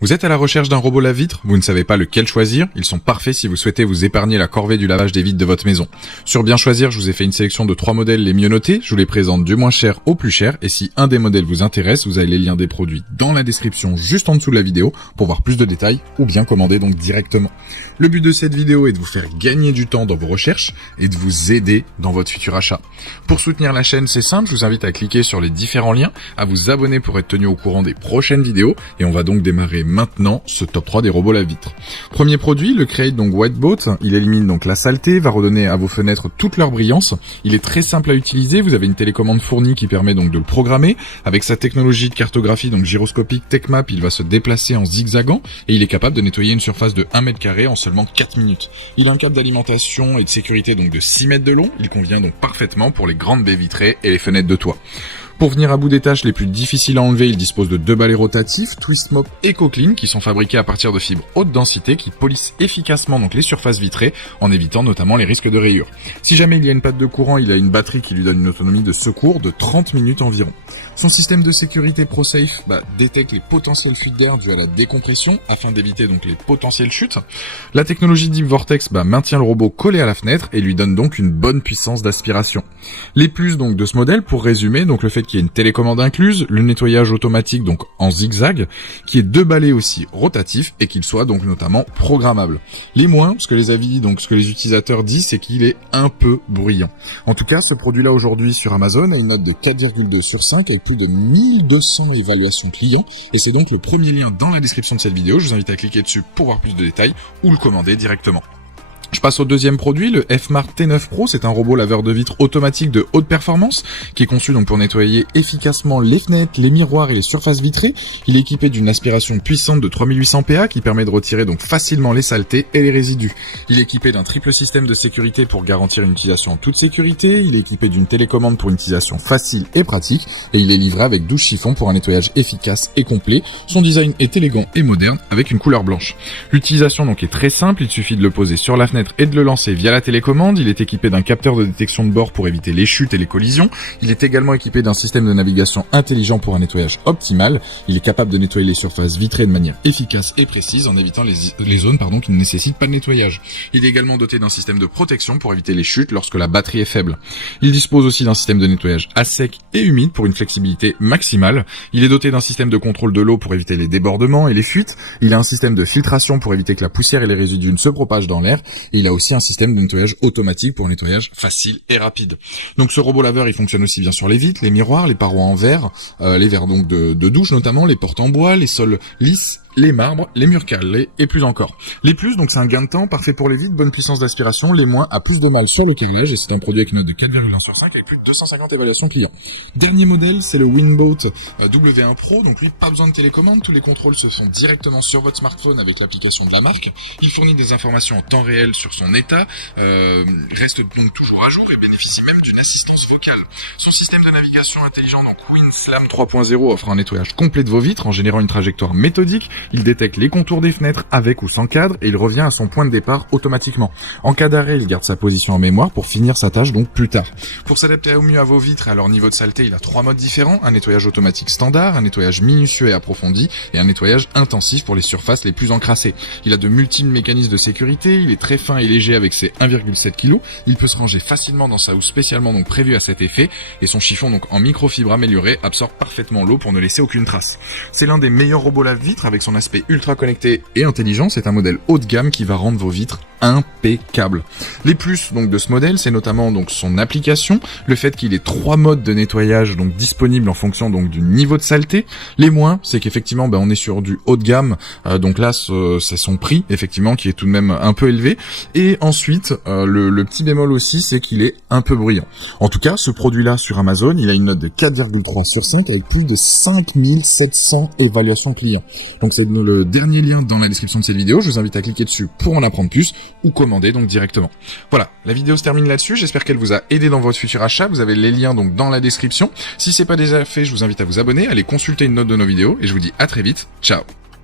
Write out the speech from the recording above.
Vous êtes à la recherche d'un robot lave-vitre? Vous ne savez pas lequel choisir? Ils sont parfaits si vous souhaitez vous épargner la corvée du lavage des vitres de votre maison. Sur Bien Choisir, je vous ai fait une sélection de 3 modèles les mieux notés. Je vous les présente du moins cher au plus cher. Et si un des modèles vous intéresse, vous avez les liens des produits dans la description juste en dessous de la vidéo pour voir plus de détails ou bien commander donc directement. Le but de cette vidéo est de vous faire gagner du temps dans vos recherches et de vous aider dans votre futur achat. Pour soutenir la chaîne, c'est simple. Je vous invite à cliquer sur les différents liens, à vous abonner pour être tenu au courant des prochaines vidéos. Et on va donc démarrer maintenant ce top 3 des robots lave-vitre. Premier produit, le Create donc White Boat. Il élimine donc la saleté, va redonner à vos fenêtres toute leur brillance. Il est très simple à utiliser. Vous avez une télécommande fournie qui permet donc de le programmer. Avec sa technologie de cartographie donc gyroscopique TechMap, il va se déplacer en zigzagant et il est capable de nettoyer une surface de 1 mètre carré en seulement 4 minutes. Il a un câble d'alimentation et de sécurité donc de 6 mètres de long. Il convient donc parfaitement pour les grandes baies vitrées et les fenêtres de toit. Pour venir à bout des tâches les plus difficiles à enlever, il dispose de 2 balais rotatifs, Twist Mop EcoClean, qui sont fabriqués à partir de fibres haute densité qui polissent efficacement donc les surfaces vitrées en évitant notamment les risques de rayures. Si jamais il y a une panne de courant, il a une batterie qui lui donne une autonomie de secours de 30 minutes environ. Son système de sécurité ProSafe détecte les potentielles fuites d'air dues à la décompression afin d'éviter donc les potentielles chutes. La technologie Deep Vortex maintient le robot collé à la fenêtre et lui donne donc une bonne puissance d'aspiration. Les plus donc de ce modèle, pour résumer, donc le fait qu'il y ait une télécommande incluse, le nettoyage automatique donc en zigzag, qui est 2 balais aussi rotatifs et qu'il soit donc notamment programmable. Les moins, ce que les utilisateurs disent, c'est qu'il est un peu bruyant. En tout cas, ce produit-là aujourd'hui sur Amazon a une note de 4,2 sur 5 avec plus de 1200 évaluations clients et c'est donc le premier lien dans la description de cette vidéo. Je vous invite à cliquer dessus pour voir plus de détails ou le commander directement. Je passe au deuxième produit, le F-Mart T9 Pro. C'est un robot laveur de vitres automatique de haute performance qui est conçu donc pour nettoyer efficacement les fenêtres, les miroirs et les surfaces vitrées. Il est équipé d'une aspiration puissante de 3800 PA qui permet de retirer donc facilement les saletés et les résidus. Il est équipé d'un triple système de sécurité pour garantir une utilisation en toute sécurité. Il est équipé d'une télécommande pour une utilisation facile et pratique et il est livré avec 12 chiffons pour un nettoyage efficace et complet. Son design est élégant et moderne avec une couleur blanche. L'utilisation donc est très simple, il suffit de le poser sur la fenêtre et de le lancer via la télécommande. Il est équipé d'un capteur de détection de bord pour éviter les chutes et les collisions. Il est également équipé d'un système de navigation intelligent pour un nettoyage optimal. Il est capable de nettoyer les surfaces vitrées de manière efficace et précise en évitant les zones qui ne nécessitent pas de nettoyage. Il est également doté d'un système de protection pour éviter les chutes lorsque la batterie est faible. Il dispose aussi d'un système de nettoyage à sec et humide pour une flexibilité maximale. Il est doté d'un système de contrôle de l'eau pour éviter les débordements et les fuites. Il a un système de filtration pour éviter que la poussière et les résidus ne se propagent dans l'air. Et il a aussi un système de nettoyage automatique pour un nettoyage facile et rapide. Donc ce robot laveur, il fonctionne aussi bien sur les vitres, les miroirs, les parois en verre, les verres donc de douche notamment, les portes en bois, les sols lisses, les marbres, les murs carrelés et plus encore. Les plus, donc c'est un gain de temps, parfait pour les vitres, bonne puissance d'aspiration, les moins a plus de mal sur le carrelage et c'est un produit avec une note de 4,1 sur 5 avec plus de 250 évaluations clients. Dernier modèle, c'est le Winboat W1 Pro, donc lui pas besoin de télécommande, tous les contrôles se font directement sur votre smartphone avec l'application de la marque. Il fournit des informations en temps réel sur son état, reste donc toujours à jour et bénéficie même d'une assistance vocale. Son système de navigation intelligent, donc WinSlam 3.0, offre un nettoyage complet de vos vitres en générant une trajectoire méthodique. Il détecte les contours des fenêtres avec ou sans cadre et il revient à son point de départ automatiquement. En cas d'arrêt, il garde sa position en mémoire pour finir sa tâche donc plus tard. Pour s'adapter au mieux à vos vitres et à leur niveau de saleté, il a 3 modes différents, un nettoyage automatique standard, un nettoyage minutieux et approfondi et un nettoyage intensif pour les surfaces les plus encrassées. Il a de multiples mécanismes de sécurité, il est très fin et léger avec ses 1,7 kg, il peut se ranger facilement dans sa housse spécialement donc prévue à cet effet et son chiffon donc en microfibre amélioré absorbe parfaitement l'eau pour ne laisser aucune trace. C'est l'un des meilleurs robots lave-vitres avec son aspect ultra connecté et intelligent, c'est un modèle haut de gamme qui va rendre vos vitres impeccables. Les plus donc de ce modèle, c'est notamment donc son application, le fait qu'il ait 3 modes de nettoyage donc disponibles en fonction donc du niveau de saleté. Les moins, c'est qu'effectivement on est sur du haut de gamme, donc là c'est son prix effectivement qui est tout de même un peu élevé. Et ensuite le petit bémol aussi, c'est qu'il est un peu bruyant. En tout cas, ce produit-là sur Amazon, il a une note de 4,3 sur 5 avec plus de 5700 évaluations clients. Donc c'est le dernier lien dans la description de cette vidéo. Je vous invite à cliquer dessus pour en apprendre plus ou commander donc directement. Voilà, la vidéo se termine là-dessus. J'espère qu'elle vous a aidé dans votre futur achat. Vous avez les liens donc dans la description. Si c'est pas déjà fait, je vous invite à vous abonner, à aller consulter une note de nos vidéos et je vous dis à très vite. Ciao.